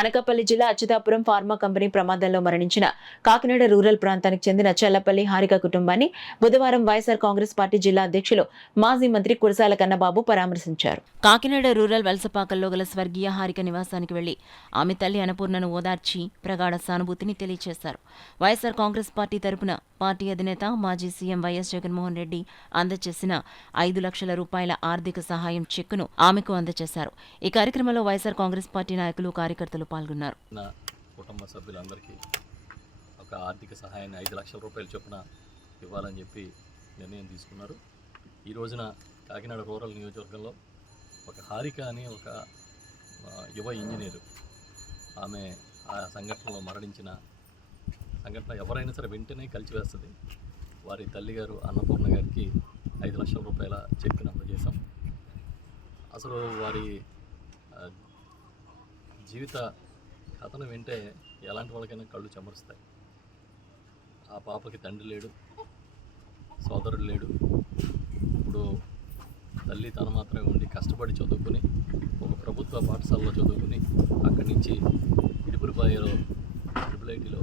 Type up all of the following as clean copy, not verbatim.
అనకాపల్లి జిల్లా Atchutapuram pharma company ప్రమాదంలో మరణించిన కాకినాడ రూరల్ ప్రాంతానికి చెందిన చల్లపల్లి హారిక కుటుంబాన్ని బుధవారం వైఎస్ఆర్ కాంగ్రెస్ పార్టీ జిల్లా అధ్యక్షులు మాజీ మంత్రి కురసాల కన్నబాబు పరామర్శించారు. కాకినాడ రూరల్ వలసపాకల్లో గల స్వర్గీయ హారిక నివాసానికి వెళ్లి ఆమె తల్లి అన్నపూర్ణను ఓదార్చి ప్రగాఢ సానుభూతిని తెలియజేశారు. వైఎస్ఆర్ కాంగ్రెస్ పార్టీ తరపున పార్టీ అధినేత మాజీ సీఎం వైఎస్ జగన్మోహన్ రెడ్డి అందజేసిన 5 లక్షల రూపాయల ఆర్థిక సహాయం చెక్కును ఆమెకు అందజేశారు. ఈ కార్యక్రమంలో వైఎస్ఆర్ కాంగ్రెస్ పార్టీ నాయకులు, కార్యకర్తలు పాల్గొన్నారు. కుటుంబ సభ్యులందరికీ ఒక ఆర్థిక సహాయాన్ని 5 లక్షల రూపాయల చొప్పున ఇవ్వాలని చెప్పి నిర్ణయం తీసుకున్నారు. ఈ రోజున కాకినాడ రూరల్ నియోజకవర్గంలో ఒక హారిక అని ఒక యువ ఇంజనీరు ఆమె ఆ సంఘటనలో మరణించిన సంఘటన ఎవరైనా సరే వెంటనే కలిసివేస్తుంది. వారి తల్లిగారు అన్నపూర్ణ గారికి 5 లక్షల రూపాయల చెక్కును అందజేశాం. అసలు వారి జీవిత కథను వింటే ఎలాంటి వాళ్ళకైనా కళ్ళు చెమరుస్తాయి. ఆ పాపకి తండ్రి లేడు, సోదరుడు లేడు. ఇప్పుడు తల్లి తను మాత్రమే ఉండి కష్టపడి చదువుకుని ఒక ప్రభుత్వ పాఠశాలలో చదువుకుని అక్కడి నుంచి ఇడుపులపాయలో IIITలో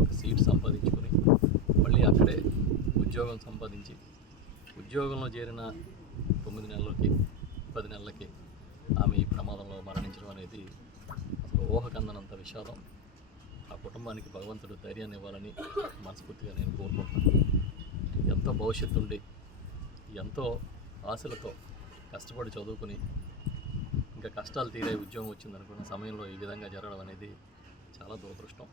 ఒక సీట్ సంపాదించుకుని మళ్ళీ అక్కడే ఉద్యోగం సంపాదించి ఉద్యోగంలో చేరిన 9 నెలలకి 10 నెలలకి ఆమె ఈ ప్రమాదంలో మరణించడం అనేది అసలు ఊహకందనంత విషాదం. ఆ కుటుంబానికి భగవంతుడు ధైర్యాన్ని ఇవ్వాలని మనస్ఫూర్తిగా నేను కోరుకుంటున్నాను. ఎంతో భవిష్యత్తు ఉండి ఎంతో ఆశలతో కష్టపడి చదువుకుని ఇంకా కష్టాలు తీరే ఉద్యోగం వచ్చిందనుకున్న సమయంలో ఈ విధంగా జరగడం అనేది చాలా దురదృష్టం.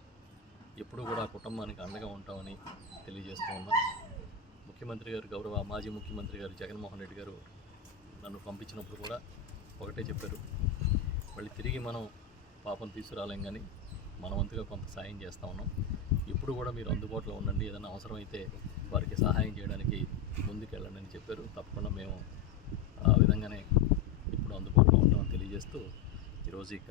ఎప్పుడు కూడా ఆ కుటుంబానికి అండగా ఉంటామని తెలియజేస్తూ ఉన్నా. ముఖ్యమంత్రి గారు, గౌరవ మాజీ ముఖ్యమంత్రి గారు జగన్మోహన్ రెడ్డి గారు నన్ను పంపించినప్పుడు కూడా ఒకటే చెప్పారు, మళ్ళీ తిరిగి మనం పాపం తీసుకురాలేం కానీ మన వంతుగా కొంత సాయం చేస్తూ ఉన్నాం. ఇప్పుడు కూడా మీరు అందుబాటులో ఉండండి, ఏదైనా అవసరమైతే వారికి సహాయం చేయడానికి ముందుకెళ్ళండి అని చెప్పారు. తప్పకుండా మేము ఆ విధంగానే ఇప్పుడు అందుబాటులో ఉంటామని తెలియజేస్తూ ఈరోజు